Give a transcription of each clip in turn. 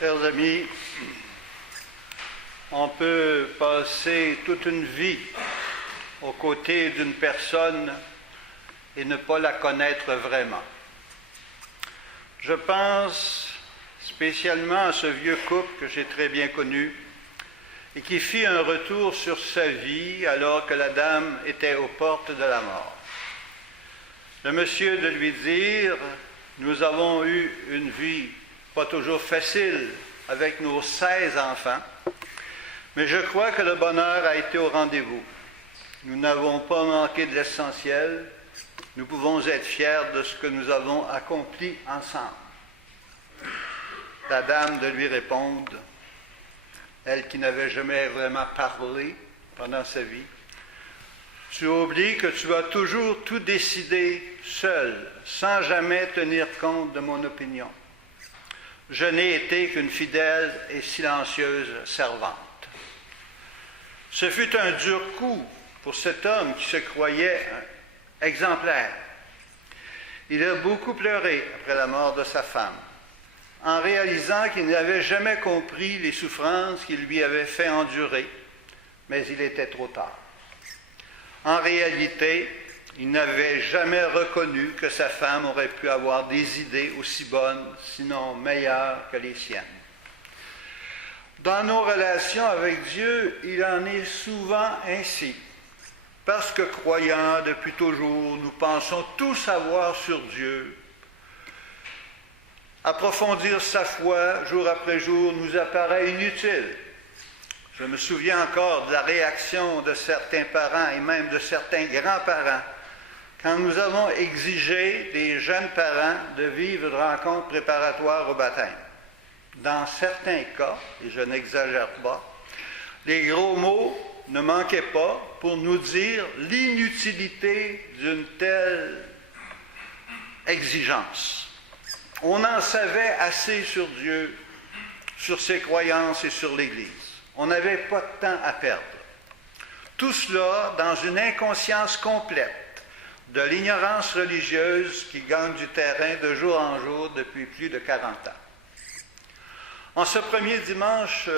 Chers amis, on peut passer toute une vie aux côtés d'une personne et ne pas la connaître vraiment. Je pense spécialement à ce vieux couple que j'ai très bien connu et qui fit un retour sur sa vie alors que la dame était aux portes de la mort. Le monsieur de lui dire « Nous avons eu une vie pas toujours facile avec nos 16 enfants, mais je crois que le bonheur a été au rendez-vous. Nous n'avons pas manqué de l'essentiel. Nous pouvons être fiers de ce que nous avons accompli ensemble. » La dame de lui répondre, elle qui n'avait jamais vraiment parlé pendant sa vie, « Tu oublies que tu as toujours tout décidé seul, sans jamais tenir compte de mon opinion. Je n'ai été qu'une fidèle et silencieuse servante. » Ce fut un dur coup pour cet homme qui se croyait exemplaire. Il a beaucoup pleuré après la mort de sa femme, en réalisant qu'il n'avait jamais compris les souffrances qu'il lui avait fait endurer, mais il était trop tard. En réalité, il n'avait jamais reconnu que sa femme aurait pu avoir des idées aussi bonnes, sinon meilleures que les siennes. Dans nos relations avec Dieu, il en est souvent ainsi. Parce que croyants depuis toujours, nous pensons tout savoir sur Dieu. Approfondir sa foi jour après jour nous apparaît inutile. Je me souviens encore de la réaction de certains parents et même de certains grands-parents quand nous avons exigé des jeunes parents de vivre une rencontre préparatoire au baptême. Dans certains cas, et je n'exagère pas, les gros mots ne manquaient pas pour nous dire l'inutilité d'une telle exigence. On en savait assez sur Dieu, sur ses croyances et sur l'Église. On n'avait pas de temps à perdre. Tout cela dans une inconscience complète de l'ignorance religieuse qui gagne du terrain de jour en jour depuis plus de 40 ans. En ce premier dimanche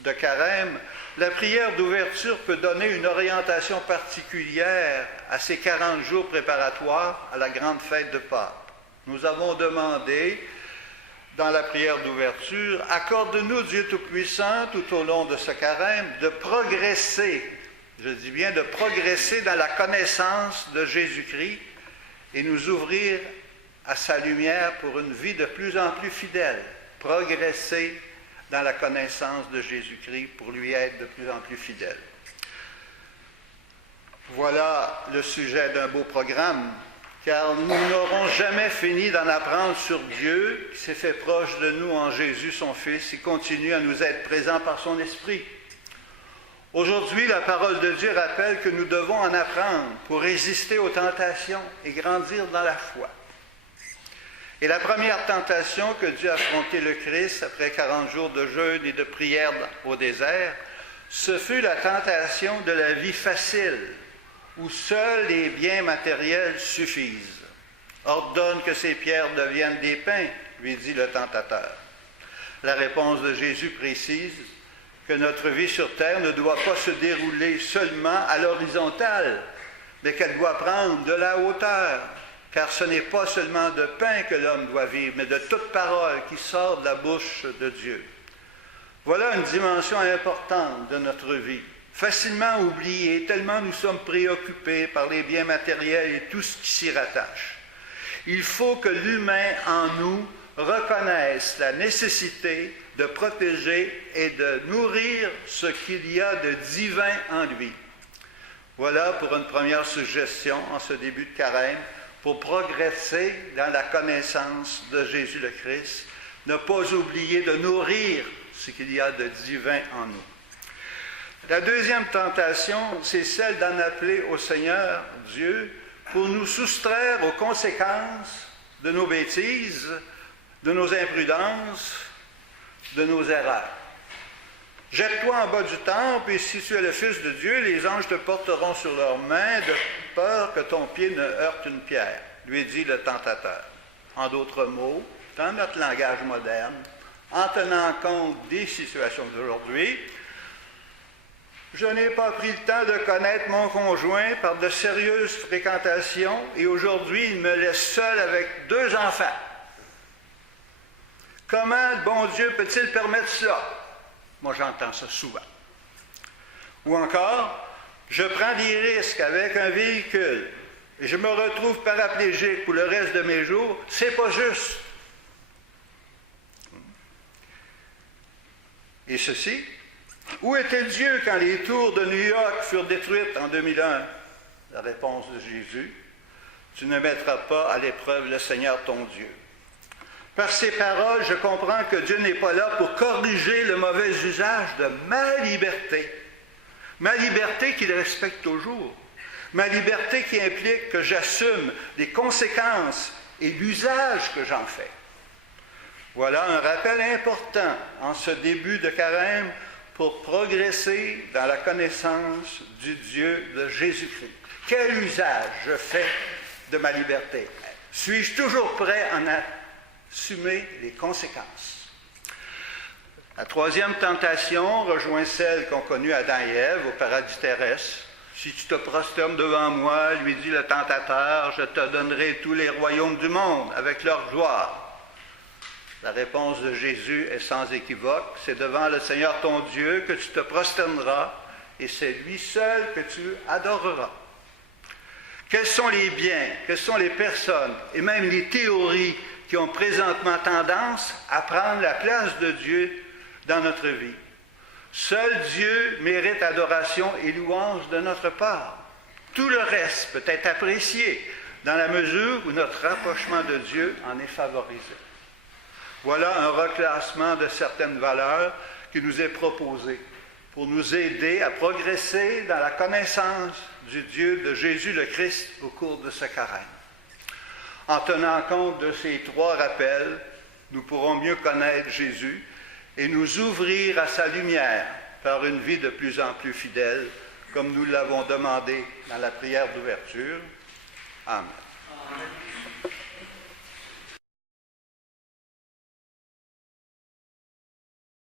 de Carême, la prière d'ouverture peut donner une orientation particulière à ces 40 jours préparatoires à la grande fête de Pâques. Nous avons demandé, dans la prière d'ouverture, « Accorde-nous, Dieu Tout-Puissant, tout au long de ce carême, de progresser, je dis bien de progresser dans la connaissance de Jésus-Christ et nous ouvrir à sa lumière pour une vie de plus en plus fidèle. Progresser dans la connaissance de Jésus-Christ pour lui être de plus en plus fidèle. » Voilà le sujet d'un beau programme, car nous n'aurons jamais fini d'en apprendre sur Dieu, qui s'est fait proche de nous en Jésus, son Fils, et continue à nous être présent par son Esprit. Aujourd'hui, la parole de Dieu rappelle que nous devons en apprendre pour résister aux tentations et grandir dans la foi. Et la première tentation que Dieu a affrontée le Christ après 40 jours de jeûne et de prière au désert, ce fut la tentation de la vie facile, où seuls les biens matériels suffisent. « Ordonne que ces pierres deviennent des pains », lui dit le tentateur. La réponse de Jésus précise que notre vie sur terre ne doit pas se dérouler seulement à l'horizontale, mais qu'elle doit prendre de la hauteur, car ce n'est pas seulement de pain que l'homme doit vivre, mais de toute parole qui sort de la bouche de Dieu. Voilà une dimension importante de notre vie, facilement oubliée, tellement nous sommes préoccupés par les biens matériels et tout ce qui s'y rattache. Il faut que l'humain en nous reconnaisse la nécessité de protéger et de nourrir ce qu'il y a de divin en lui. Voilà pour une première suggestion en ce début de carême, pour progresser dans la connaissance de Jésus le Christ, ne pas oublier de nourrir ce qu'il y a de divin en nous. La deuxième tentation, c'est celle d'en appeler au Seigneur Dieu pour nous soustraire aux conséquences de nos bêtises, de nos imprudences, de nos erreurs. Jette-toi en bas du temple, et si tu es le Fils de Dieu, les anges te porteront sur leurs mains, de peur que ton pied ne heurte une pierre, lui dit le tentateur. En d'autres mots, dans notre langage moderne, en tenant compte des situations d'aujourd'hui. Je n'ai pas pris le temps de connaître mon conjoint par de sérieuses fréquentations et aujourd'hui, il me laisse seul avec 2 enfants. Comment le bon Dieu peut-il permettre cela? Moi, j'entends ça souvent. Ou encore, je prends des risques avec un véhicule et je me retrouve paraplégique pour le reste de mes jours. C'est pas juste. Et ceci, où était Dieu quand les tours de New York furent détruites en 2001? La réponse de Jésus, tu ne mettras pas à l'épreuve le Seigneur ton Dieu. Par ces paroles, je comprends que Dieu n'est pas là pour corriger le mauvais usage de ma liberté. Ma liberté qu'il respecte toujours. Ma liberté qui implique que j'assume les conséquences et l'usage que j'en fais. Voilà un rappel important en ce début de carême pour progresser dans la connaissance du Dieu de Jésus-Christ. Quel usage je fais de ma liberté? Suis-je toujours prêt à en assumer les conséquences? La 3e tentation rejoint celle qu'ont connue Adam et Ève au paradis terrestre. Si tu te prosternes devant moi, lui dit le tentateur, je te donnerai tous les royaumes du monde avec leur gloire. La réponse de Jésus est sans équivoque. C'est devant le Seigneur ton Dieu que tu te prosterneras et c'est lui seul que tu adoreras. Quels sont les biens, quelles sont les personnes et même les théories qui ont présentement tendance à prendre la place de Dieu dans notre vie? Seul Dieu mérite adoration et louange de notre part. Tout le reste peut être apprécié dans la mesure où notre rapprochement de Dieu en est favorisé. Voilà un reclassement de certaines valeurs qui nous est proposé pour nous aider à progresser dans la connaissance du Dieu de Jésus le Christ au cours de ce carême. En tenant compte de ces 3 rappels, nous pourrons mieux connaître Jésus et nous ouvrir à sa lumière par une vie de plus en plus fidèle, comme nous l'avons demandé dans la prière d'ouverture. Amen.